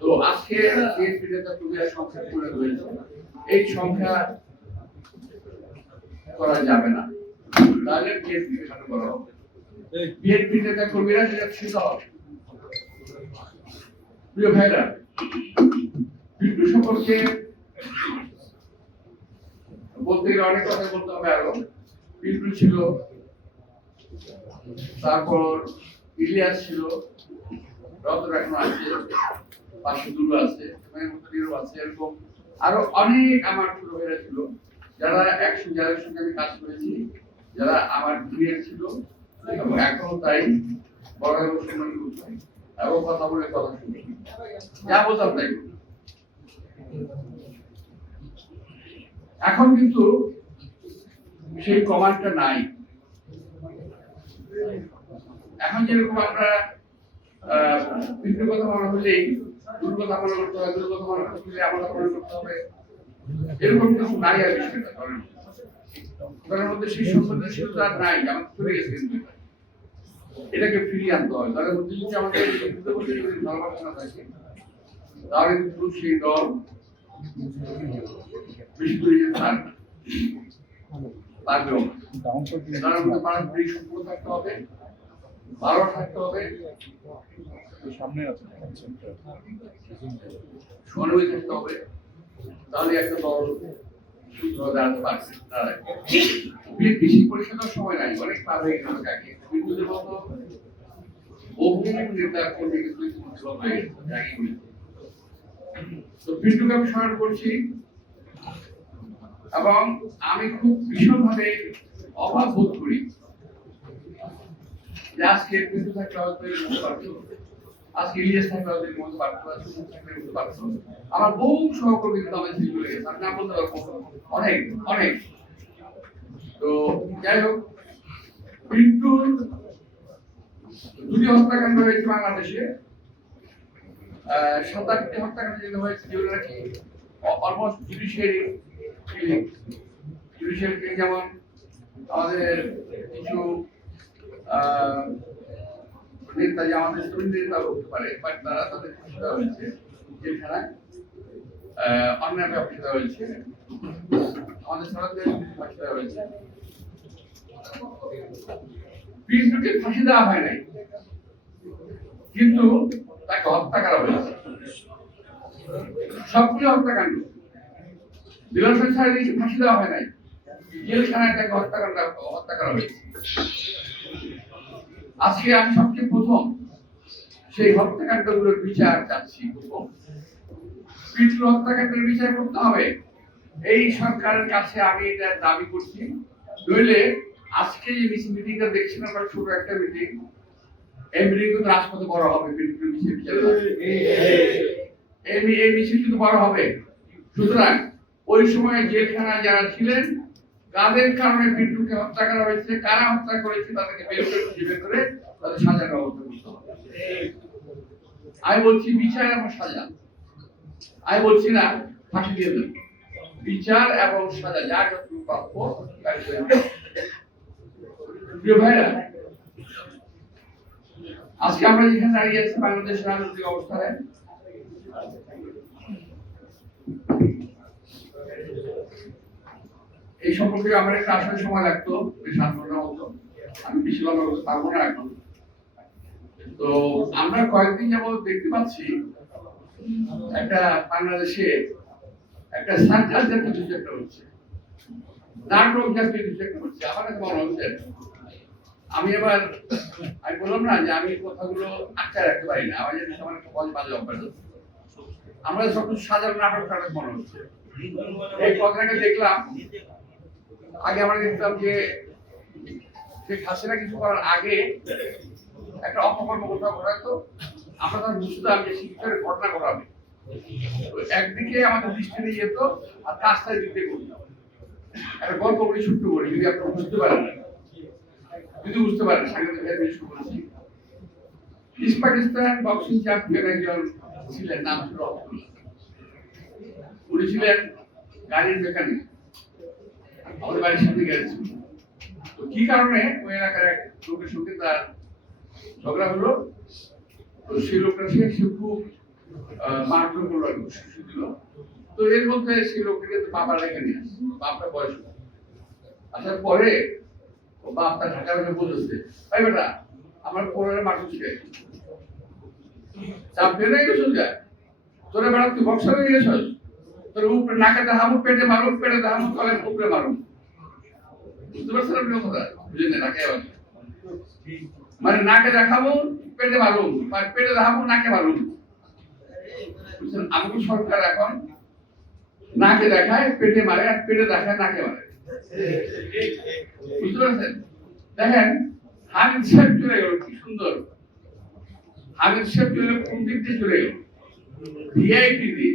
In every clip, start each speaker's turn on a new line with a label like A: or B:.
A: তো আজকে এই সংখ্যা করা যাবে না। তাহলে বিএনপি নেতা কর্মীরা নিরক্ষিত হবে প্রিয় ভাইরা বিট্টু সম্পর্কে বলতে গেলে অনেক কথা বলতে হবে আরও। বিট্টু ছিল তারপর ইলিয়াস ছিল এখন আছে পাশে দুলু আছে আছে এরকম। আরও অনেক আমার ছোট ভাইরা ছিল, যারা একশো যাদের সঙ্গে আমি কাজ করেছি, যারা আমার ছিল, এবং এখনও তাই, বড় এবং কথা বলে কথা শুনি। যা তাই এখন কিন্তু সেই কমান্ডটা নাই। এখন যেরকম আমরা বিভিন্ন কথা মনে দুর্গতা মনে করতে হবে দুর্গতা মনে করতে আমরা মনে করতে হবে। এরকম কিছু নাই তার মধ্যে। সেই সংবেদনশীলতা নাই আমাদের চলে গেছে কিন্তু এটাকে ফিরিয়ে আনতে হবে তাদের মধ্যে যদি আমাদের থাকে, তাহলে কিন্তু সেই দল বেশি না। না। তার মধ্যে পারস্পরিক সম্পর্ক থাকতে হবে ভালো থাকতে হবে
B: সামনে আছে
A: সহানুভূতি থাকতে হবে তাহলে একটা দল দাঁড়াতে পারবে দাঁড়ায়। বেশি পরিষদের সময় নাই অনেক পার হয়ে গেল বিদ্যুতের মতো নেতা কিন্তু। তো বিদ্যুৎ আমি স্মরণ করছি এবং আমি খুব ভীষণভাবে অভাব বোধ করি আজকে থাকলে হয়তো পারতো আজকে ইলিয়াস থাকলে হয়তো পারতো আজকে সুমন থাকলে পারতো আমার বহু সহকর্মী কিন্তু ছিল গেছে। অনেক অনেক। তো যাই হোক বিদ্যুৎ দুটি হত্যাকাণ্ড হয়েছে বাংলাদেশে। সাত আটটি হত্যাকাণ্ড যেগুলো হয়েছে, যেগুলো নাকি অলমোস্ট জুডিশিয়ারি যেমন আমাদের কিছু নেতা যে আমাদের নেতা পারে বাট তারা তাদের ফাঁসি দেওয়া হয়েছে হয়েছে, আমাদের হয়েছে। ফাঁসি দেওয়া হয় নাই, কিন্তু তাকে হত্যা করা হয়েছে। সবগুলো হত্যাকাণ্ড। ফাঁসি দেওয়া হয় নাই জেলখানায় তাকে হত্যাকাণ্ড হত্যা করা হয়েছে আজকে আমি সবচেয়ে প্রথম সেই হত্যাকাণ্ডগুলোর বিচার চাচ্ছি পিট্রু হত্যাকাণ্ডের বিচার করতে হবে এই সরকারের কাছে আমি এটা দাবি করছি নইলে আজকে যে মিটিংটা দেখছেন আমরা ছোট একটা মিটিং এই মিটিং কিন্তু রাজপথে বড় হবে বিচার এই এই মিছিল কিন্তু বড় হবে সুতরাং ওই সময় জেলখানা যারা ছিলেন কাদের কারণে পিন্টুকে হত্যা করা হয়েছে, কারা হত্যা করেছে তাদেরকে বের করে খুঁজে করে তাদের সাজার ব্যবস্থা করতে হবে আমি বলছি, বিচার এবং সাজা। আমি বলছি না, ফাঁসি দিয়ে দেন। বিচার এবং সাজা, যা যতটুকু প্রাপ্য ভাইরা, আজকে আমরা যেখানে দাঁড়িয়ে আছি, বাংলাদেশের রাজনৈতিক অবস্থায়। এই সম্পর্কে আমার একটা আসলে সময় লাগতো বেশ আট ঘণ্টার মতো। আমি বেশি লম্বা করতে পারব না এখন। তো আমরা কয়েকদিন যাবত দেখতে পাচ্ছি একটা বাংলাদেশে একটা সার্কাস জাতীয় কিছু একটা হচ্ছে। নাটক জাতীয় কিছু হচ্ছে। আমার হচ্ছে, আমি এবার, আমি বললাম না যে আমি কথাগুলো আটকায় রাখতে পারি না। আমার একটা বল বাজে অভ্যাস। আমরা সব সাধারণ নাটক টাটক মনে হচ্ছে, এই কথাটাকে দেখলাম আগে আমরা দেখতাম যে শেখ হাসিনা কিছু করার আগে একটা অপকর্ম কোথাও ঘটাতো, আমরা তখন বুঝতাম যে শিক্ষকের ঘটনা ঘটাবে। একদিকে আমাদের দৃষ্টি নিয়ে যেত, আর কাজটা দিক দিয়ে করতাম একটা গল্প বলি, ছোট্ট করি যদি আপনারা বুঝতে পারেন। যদি বুঝতে পারেন ভাই বেশ বলছি ইস্ট পাকিস্তান বক্সিং চ্যাম্পিয়ন একজন ছিলেন, নাম ছিল। উনি ছিলেন গাড়ির মেকানিক আমাদের বাড়ির সামনে গ্যারেজ তো কি কারণে ওই এলাকার এক লোকের সঙ্গে তার ঝগড়া হলো? তো সেই লোকটা সে খুব মারধর করল আর শিশু দিল। তো এর মধ্যে সেই বাবা রেখে নিয়ে বাপটা বয়স। আসার পরে ও বাপটা ঢাকা রেখে বলেছে ভাই বেটা, আমার পরের মানুষ কে চাপ গেছো যা? তোরা বেড়া তুই বক্সার হয়ে গেছস তোর উপরে নাকে দেখামু পেটে মারুম, পেটে দেখামু তলে উপরে মারুম। বুঝতে পারছেন আপনি কথা? বুঝলেন না, নাকে মানে নাকে দেখাবো, পেটে মারুম আর পেটে দেখাবো, নাকে মারুম। বুঝছেন? আমাকে সরকার এখন নাকে দেখায়, পেটে মারে, আর পেটে দেখায়, নাকে মারে। বুঝতে পারছেন? দেখেন হামিদ সাহেব চলে গেল, কি সুন্দর। হামিদ সাহেব চলে কোন দিক দিয়ে চলে গেল? ভিআইপি দিয়ে।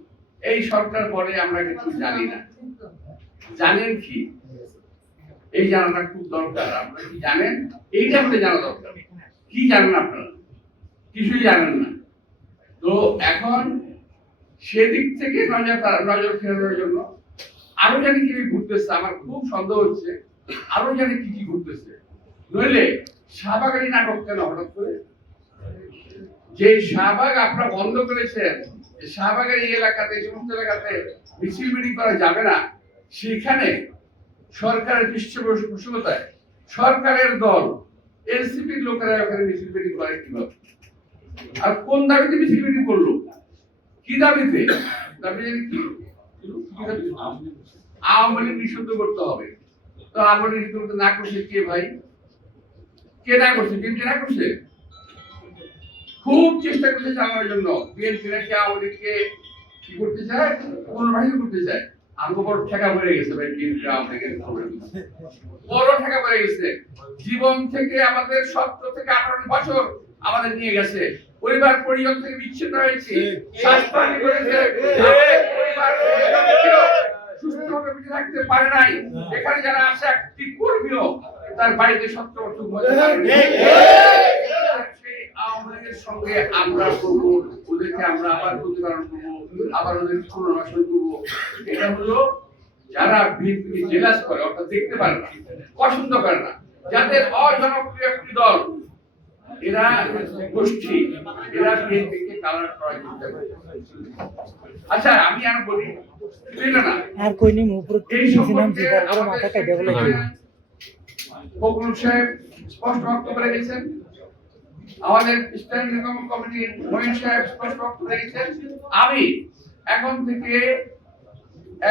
A: এই সরকার বলে আমরা কিছু জানি না। জানেন কি? এই জানাটা খুব দরকার। আপনারা কি জানেন? এইটা আমাদের জানা দরকার। কি জানেন আপনারা? কিছুই জানেন না। তো এখন সেদিক থেকে নজর নজর ফেরানোর জন্য আরও জানি কি ঘুরতেছে আমার খুব সন্দেহ হচ্ছে আরও জানি কি কি ঘুরতেছে। নইলে শাহবাগানি নাটক কেন হঠাৎ করে? যে শাহবাগ আপনারা বন্ধ করেছেন শাহবাগের এই এলাকাতে, এই সমস্ত এলাকাতে মিছিল মিটিং করা যাবে না। সেখানে সরকারের পৃষ্ঠপোষকতায় সরকারের দল, এনসিপির লোকেরা ওখানে মিছিল মিটিং করে কীভাবে আর কোন দাবিতে মিছিল মিটিং করল? কি দাবিতে? দাবি কি কি? আওয়ামী লীগ নিষিদ্ধ করতে হবে। তো আওয়ামী লীগ না করছে কে ভাই? কে না করছে? বিএনপি না করছে? খুব চেষ্টা করছে চালানোর জন্য। বিএনপি নাকি আওয়ামী লীগকে কি করতে চায়? পুনর্বাসিত করতে চায়। আমাকে বড় ঠেকা পড়ে গেছে ভাই, বিএনপি আওয়ামী লীগের বড় ঠেকা পড়ে গেছে। জীবন থেকে আমাদের সতেরো থেকে আঠারো বছর আমাদের নিয়ে গেছে। পরিবার পরিজন থেকে বিচ্ছিন্ন হয়েছে। শ্বাসপানি করেছে। পরিবার সুস্থভাবে বেঁচে থাকতে পারে নাই। এখানে যারা আছে, একটি কর্মীও তার বাড়িতে সত্তর বছর ঘুমাতে পারেনি। সেই আওয়ামী লীগের সঙ্গে আমরা করব ওদেরকে আমরা আবার প্রতিপালন করব আবার ওদের পুনর্বাসন করব। এটা হলো যারা বিএনপি জেলাস করে অর্থাৎ দেখতে পারে না পছন্দ করে না যাদের অজনপ্রিয় একটি দল এরা গোষ্ঠী এরা বিএনপিকে কালার করার চেষ্টা করে। আচ্ছা আমি আর বলি
C: আর কই নেই উপর
A: সাহেব স্পষ্ট বক্তব্য রেখেছেন। আমাদের স্ট্যান্ডিং কমিটির মহিন সাহেব স্পষ্ট বক্তব্য রেখেছেন আমি এখন থেকে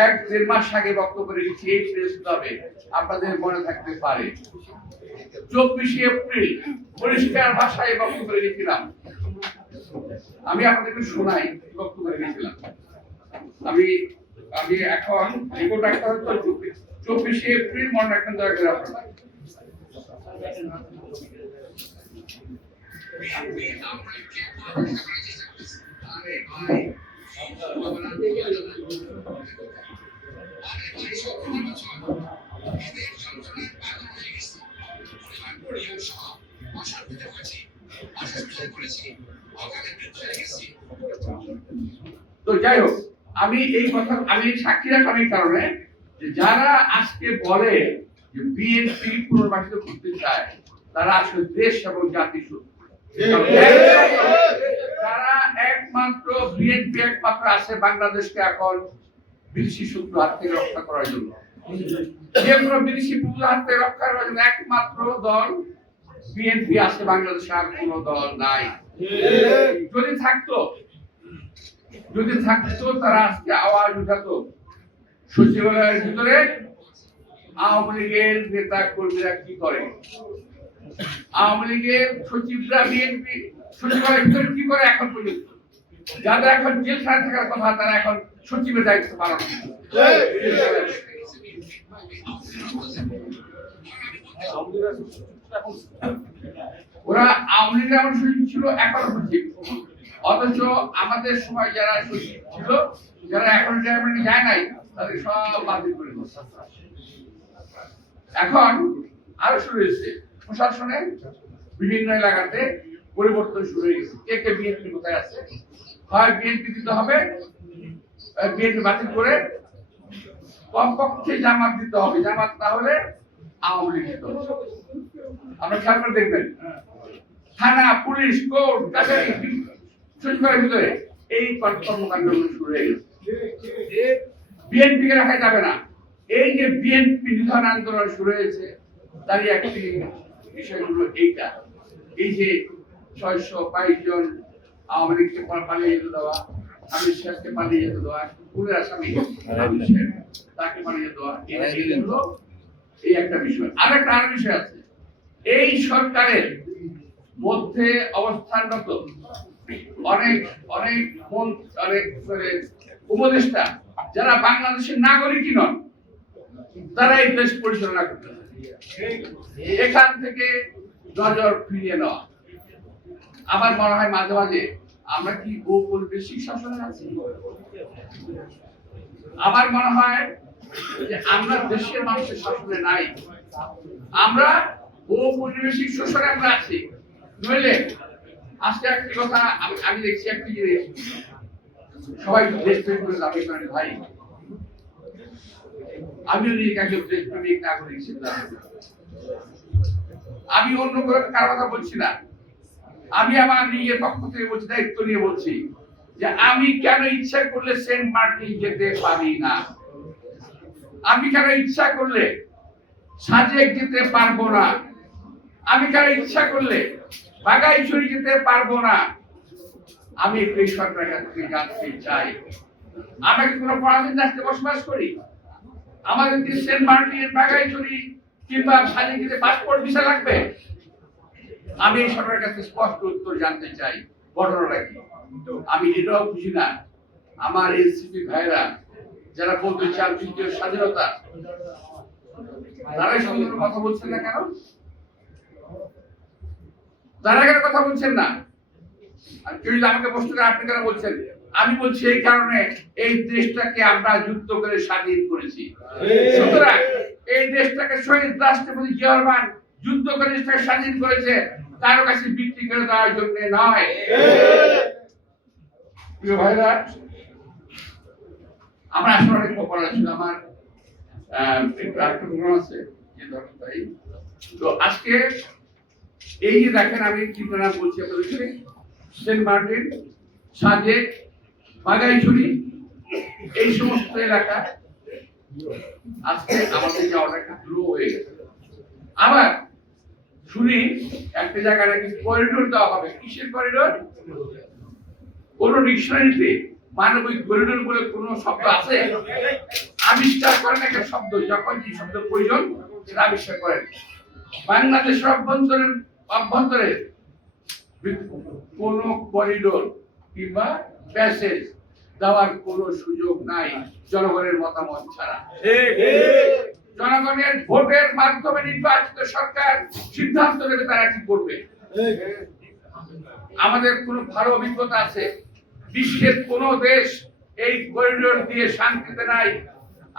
A: এক দেড় মাস আগে বক্তব্য রেখেছি এই প্রেস ক্লাবে আপনাদের মনে থাকতে পারে। চব্বিশে এপ্রিল পরিষ্কার ভাষায় বক্তব্য রেখেছিলাম। আমি আপনাদেরকে শোনাই বক্তব্য রেখেছিলাম। আমি আমি এখন রিপোর্ট রাখতে হয়তো চব্বিশে এপ্রিল মনে রাখবেন দয়া করে আপনারা। তো যাই হোক, আমি এই কথা, আমি সাক্ষী রাখলাম এই কারণে যারা আজকে বলে যে বিএনপি পুনর্বাসিত করতে চায়, তারা আসলে দেশ এবং জাতি শত্রু। তারা একমাত্র বিএনপি একমাত্র আছে বাংলাদেশকে এখন বিদেশি রক্ষা করার জন্য। যে কোনো বিদেশি পুজো রক্ষা করার জন্য একমাত্র দল বিএনপি আছে, বাংলাদেশে আর দল নাই। যদি থাকতো যদি থাকতো, তারা আজকে আওয়াজ উঠাতো। সচিবালয়ের ভিতরে আওয়ামী লীগের নেতা কর্মীরা কি করে? আওয়ামী লীগের সচিবরা বিএনপি কি করে এখন পর্যন্ত? যাদের এখন থাকার কথা, তারা এখন সচিবের দায়িত্ব পালন ওরা আওয়ামী লীগের এমন সচিব ছিল, এখনও সচিব। অথচ আমাদের সময় যারা সচিব ছিল, যারা এখন রিটায়ারমেন্টে যায় নাই, তাদের সব বাতিল করে এখন আরও শুরু হয়েছে। প্রশাসনে বিভিন্ন এলাকাতে পরিবর্তন শুরু হয়ে গেছে। কে কে বিএনপি কোথায় আছে? হয় বিএনপি দিতে হবে বিএনপি বাতিল করে কমপক্ষে জামাত দিতে হবে। জামাত না হলে আওয়ামী লীগ দিতে দেখবেন, থানা, পুলিশ, কোর্ট, কাছারি ভিতরে এই কর্মকাণ্ড শুরু হয়ে গেছে। বিএনপি কে রাখা যাবে না। এই যে বিএনপি নিধন আন্দোলন শুরু হয়েছে, তারই একটি বিষয় হলো এইটা। এই যে ছয়শো বাইশ জন আওয়ামী লীগকে পালিয়ে যেতে দেওয়া পালিয়ে যেতে দেওয়া পুরের আসামি তাকে পালিয়ে দেওয়া, এই একটা বিষয়। আর একটা আর বিষয় আছে। এই সরকারের মধ্যে অবস্থানরত অনেক অনেক অনেক মানে উপদেষ্টা, যারা বাংলাদেশের নাগরিকই নন তারা এই দেশ পরিচালনা করতেছে। এখান থেকে নজর ফিরিয়ে নেওয়া আমার মনে হয় মাঝে মাঝে আমরা কি ঔপনিবেশিক শাসনে আছি? আমার মনে হয় যে আমরা দেশের মানুষের শাসনে নাই। আমরা ঔপনিবেশিক শোষণে আমরা আছি। নইলে আজকে একটি কথা আমি- আমি দেখছি একটি জিনিস। সবাই দেশ প্রেম করে দাবি করেন ভাই। দেশপ্রেমিক নাগরিক আমি অন্য করে কথা বলছি না। আমি আমার নিজের পক্ষ থেকে বলছি, দায়িত্ব নিয়ে বলছি যে আমি কেন ইচ্ছা করলে সেন্ট মার্টিন যেতে পারি না? আমি কেন ইচ্ছা করলে সাজেক যেতে পারব না? আমি কেন ইচ্ছা করলে বাগাইছড়ি যেতে পারব না? আমি একটু সরকারের কাছ থেকে জানতে চাই। আমরা কি কোনো পরাধীন রাষ্ট্রে বসবাস করি? আমাদের কি সেন্ট মার্টিন বাগাইছড়ি কিংবা সাজেকিতে পাসপোর্ট ভিসা লাগবে? আমি সরকারের কাছে স্পষ্ট উত্তর জানতে চাই। ঘটনাটা কি? আমি এটাও বুঝি না। আমার এনসিপি ভাইরা যারা বলতে চান তৃতীয় স্বাধীনতা, তারাই সঙ্গে কথা বলছেন না কেন? তারা কেন কথা বলছেন না। আর কেউ যদি আমাকে প্রশ্ন করে, আপনি কেন বলছেন? আমি বলছি এই কারণে এই দেশটাকে আমরা যুদ্ধ করে স্বাধীন করেছি। সুতরাং এই দেশটাকে শহীদ রাষ্ট্রপতি জিয়া রহমান যুদ্ধ করে স্বাধীন করেছে কারও কাছে বিক্রি করে দেওয়ার জন্য নয়। প্রিয় ভাইরা আমার আসলে অনেক পড়া আমার। একটু আছে যে ধরুন তাই। তো আজকে এই যে দেখেন আমি কি নাম বলছি আপনাদেরকে সেন্ট মার্টিন সাজেক বাগাইছড়ি এই সমস্ত এলাকা আজকে আমাদের যে অনেক গ্রো হয়ে আবার শুনি একটা জায়গায় নাকি করিডোর দেওয়া হবে। কিসের করিডোর কোন ডিকশনারিতে মানবিক করিডোর বলে কোন শব্দ আছে? আবিষ্কার করেন একটা শব্দ, যখন যে শব্দ প্রয়োজন, সেটা আবিষ্কার করেন। বাংলাদেশের অভ্যন্তরে অভ্যন্তরে কোন করিডোর কিংবা প্যাসেজ দেওয়ার কোনো সুযোগ নাই জনগণের মতামত ছাড়া। জনগণের ভোটের মাধ্যমে নির্বাচিত সরকার সিদ্ধান্ত নেবে তারা কি করবে। আমাদের কোন ভালো অভিজ্ঞতা আছে। বিশ্বের কোন দেশ এই করিডোর দিয়ে শান্তিতে নাই।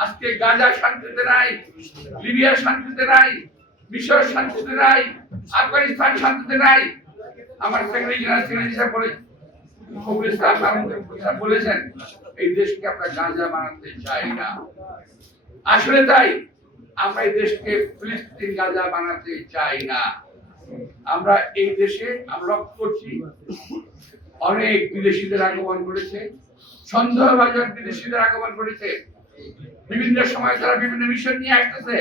A: আজকে গাজা শান্তিতে নাই, লিবিয়া শান্তিতে নাই, মিশর শান্তিতে নাই, আফগানিস্তান শান্তিতে নাই। আমার সেক্রেটারি জেনারেল সেক্রেটারি সাহেব বলেছেন, এই দেশকে আমরা গাঁজা বানাতে চাই না। আসলে তাই, আমরা এই দেশকে ফিলিস্তিন গাজা বানাতে চাই না। আমরা এই দেশে আমরা করছি অনেক বিদেশিদের আগমন করেছে সন্দেহভাজন বিদেশিদের আগমন করেছে বিভিন্ন সময় তারা বিভিন্ন মিশন নিয়ে আসতেছে।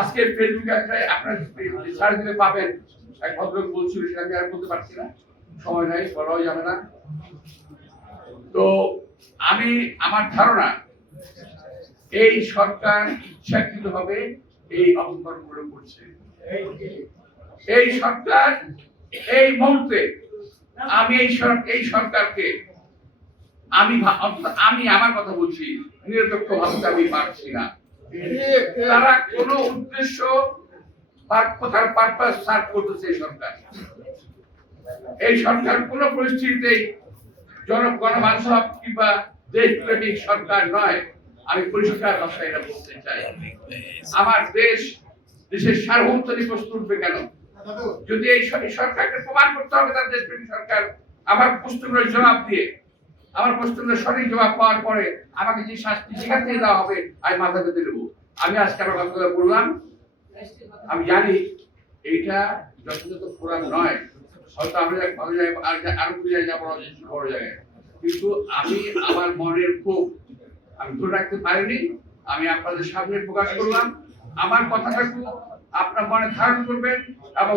A: আজকে ফেসবুকে একটা আপনার সাড়ে দিনে পাবেন, এক ভদ্রলোক বলছিল, সেটা আমি আর বলতে পারছি না। সময় নাই, বলাও যাবে না। তো আমি আমার ধারণা, এই সরকার ইচ্ছাকৃত ভাবে এই অপকর্মগুলো করছে। এই সরকার এই মুহূর্তে আমি এই এই সরকারকে আমি আমি আমার কথা বলছি নিরপেক্ষ ভাবতে আমি পারছি না। তারা কোনো উদ্দেশ্য তার পারপাস সার্ভ করতেছে সরকার। এই সরকার কোন পরিস্থিতিতেই জন গণবান্ধব কিংবা দেশপ্রেমিক সরকার নয়। আমি পরিষ্কার ভাষায় এটা বলতে চাই। আমার দেশ, দেশের সার্বভৌমত্ব প্রশ্ন উঠবে কেন? যদি এই সরকারকে প্রমাণ করতে হবে তার দেশপ্রেমিক সরকার, আমার প্রশ্নগুলোর জবাব দিয়ে, আমার প্রশ্নগুলোর সঠিক জবাব পাওয়ার পরে আমাকে যে শাস্তি যেখান থেকে দেওয়া হবে, আমি মাথা পেতে দেবো আমি আজকে আমার কথাগুলো বললাম আমি জানি এইটা যথাযথ ফোরাম নয়। হয়তো এক ভালো জায়গায় আরও যাব বড় জায়গায়। কিন্তু আমি আমার মনের ক্ষোভ আমি ধরে রাখতে পারিনি, আমি আপনাদের সামনে প্রকাশ করলাম। আমার আপনার মনে ধারণ করবেন এবং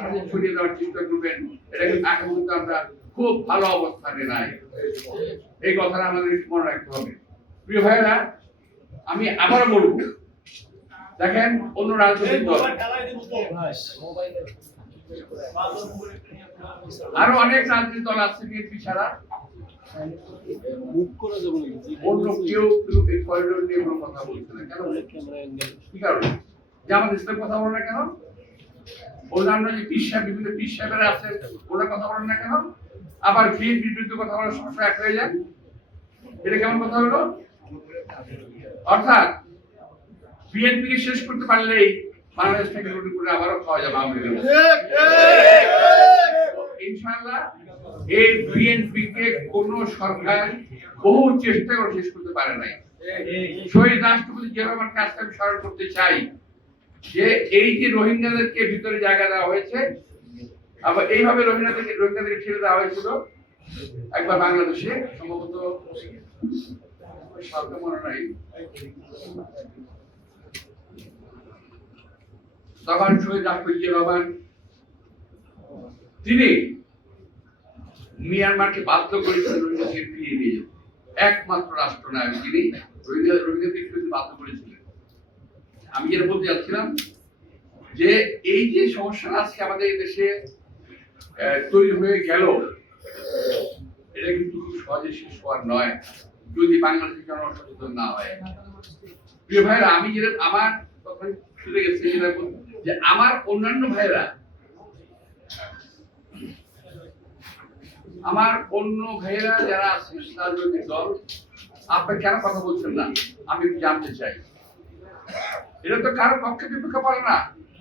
A: কাছে ছড়িয়ে দেওয়ার চেষ্টা করবেন। এটা কিন্তু পর্যন্ত আমরা খুব ভালো অবস্থানে নাই। এই কথাটা আমাদের মনে রাখতে হবে। প্রিয় ভাইরা আমি আবারও বলব, দেখেন অন্য রাজনৈতিক দল। আরও অনেক রাজনৈতিক দল আছে বিএনপি ছাড়া। কথা বলে না কেন? যে বিভিন্ন আছে, ওরা কথা বলেন না কেন? আবার বিএনপির বিরুদ্ধে কথা বলার এটা কেমন কথা হলো? অর্থাৎ বিএনপিকে শেষ করতে পারলেই বাংলাদেশ থেকে রুটি করে আবারও খাওয়া যাবে মতো। ইনশাআল্লাহ এই বিএনপি কে কোন সরকার বহু চেষ্টা করে শেষ করতে পারে নাই। শহীদ রাষ্ট্রপতি জিয়া রহমান কাজকে আমি স্মরণ করতে চাই যে এই যে রোহিঙ্গাদেরকে ভিতরে জায়গা দেওয়া হয়েছে আবার এইভাবে রোহিঙ্গাদেরকে রোহিঙ্গাদেরকে ছেড়ে দেওয়া হয়েছিল একবার বাংলাদেশে সম্ভবত শব্দ মনে নাই। তখন শহীদ জিয়া রহমান তিনি মিয়ানমারকে বাধ্য করেছিলেন রোহিঙ্গাকে ফিরিয়ে নিয়ে যিনি রোহিঙ্গা বাধ্য করেছিলেন। আমি যেটা বলতে যাচ্ছিলাম যে এই যে সমস্যা আজকে আমাদের এই দেশে তৈরি হয়ে গেল, এটা কিন্তু খুব সহজে শেষ হওয়ার নয়, যদি বাংলাদেশের জনগণ সচেতন না হয়। প্রিয় ভাইরা আমি যেটা আমার কথা শুনে গেছে, যেটা যে আমার অন্যান্য ভাইরা আমার অন্য ভাইয়েরা যারা রাজনৈতিক দল, আপনি কেন কথা বলছেন না? আমি জানতে চাই। এটা তো কারও পক্ষে বিপক্ষে বলে না।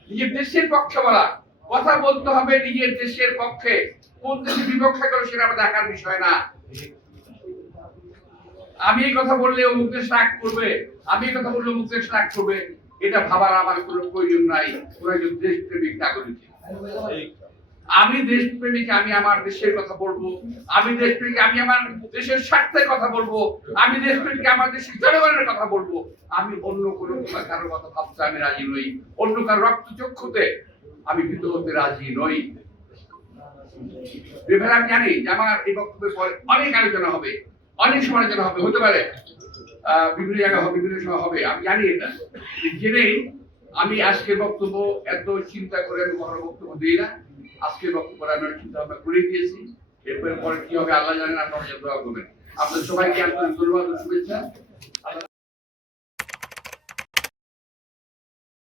A: নিজের দেশের পক্ষে বলা। কথা বলতে হবে নিজের দেশের পক্ষে। কোন দেশের বিপক্ষে করে সেটা দেখার বিষয় না। আমি এই কথা বললে অমুক দেশ রাগ করবে। আমি এই কথা বললে অমুক দেশ রাগ করবে। এটা ভাবার আমার কোনো প্রয়োজন নাই। কোনো একজন দেশপ্রেমিক নাগরিক। আমি দেশপ্রেমিক, আমি আমার দেশের কথা বলব। আমি দেশপ্রেমিক, আমি আমার দেশের স্বার্থের কথা বলব। আমি দেশপ্রেমিক, আমার দেশের জনগণের কথা বলব। আমি অন্য কোনো কারোর কথা ভাবতে আমি রাজি নই। অন্য কারও রক্ত চক্ষুতে আমি কিন্তু হতে রাজি নই। এবার আমি জানি যে আমার এই বক্তব্যের পরে অনেক আলোচনা হবে, অনেক সমালোচনা হবে, হতে পারে। বিভিন্ন জায়গায় হবে, বিভিন্ন সময় হবে, আমি জানি এটা। জেনেই আমি আজকে বক্তব্য এত চিন্তা করে আমি কখনো বক্তব্য দিই না। আজকে বক্তব্য আমি চিন্তা ভাবনা করে দিয়েছি। এরপরে পরে কি হবে, আল্লাহ জানেন আপনারা দোয়া করবেন আপনাদের সবাইকে আপনার ধন্যবাদ শুভেচ্ছা।